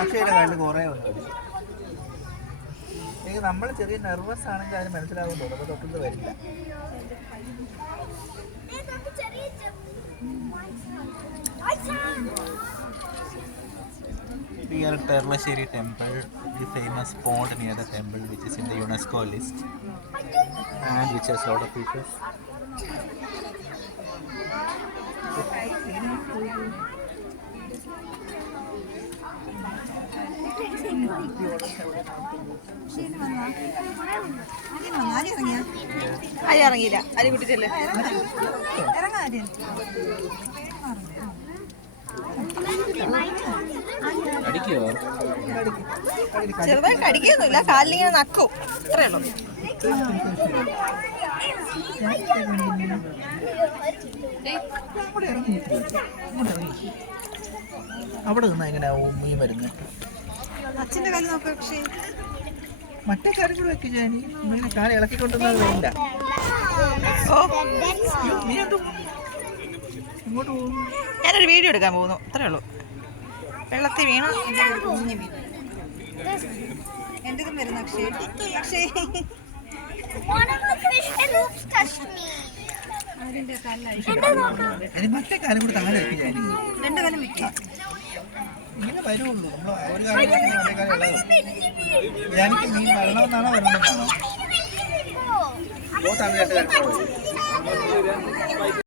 അക്ഷയുടെ കാലിൽ കുറേ ഉണ്ട്. എനിക്ക് നമ്മൾ ചെറിയ നെർവസ് ആണെങ്കിൽ അതിന് മനസ്സിലാകുന്നുണ്ട്, അപ്പോൾ തൊട്ടത് വരില്ല. Here Perlasheri temple, the famous pond near the temple which is in the UNESCO list and which has a lot of fishes. ഇറങ്ങിയില്ല അരി കുട്ടിച്ചല്ലേ ചെറുതായി കടിക്കൊന്നുമില്ല, കാലിലിങ്ങനെ നക്കും, അത്രേ ഉള്ളൂ. അവിടെ നിന്നാ എങ്ങനെ മീൻ വരുന്നത്? അച്ഛൻ്റെ കാലം നോക്കാം. പക്ഷേ മറ്റേ കാര്യം കൂടെ വെക്ക് ജാനി, ഇങ്ങനെ കാലം ഇളക്കിക്കൊണ്ടുവന്നത് വേണ്ട. ഇങ്ങോട്ട് പോകുന്നു. ഞാനൊരു വീഡിയോ എടുക്കാൻ പോകുന്നു, അത്രേ ഉള്ളൂ. വെള്ളത്തിൽ വീണ കുഞ്ഞു മീൻ എന്റെതും വരുന്ന അക്ഷയ് മറ്റേ കാലം കൂടെ താഴെ വെക്ക് ജാനി. രണ്ടു കാലം വെക്കാം. ഇങ്ങനെ വരുള്ളൂ. നമ്മൾ ഒരു കാര്യം എനിക്ക് മീൻ വരണമെന്നാണോ വരണമെന്നാണോ?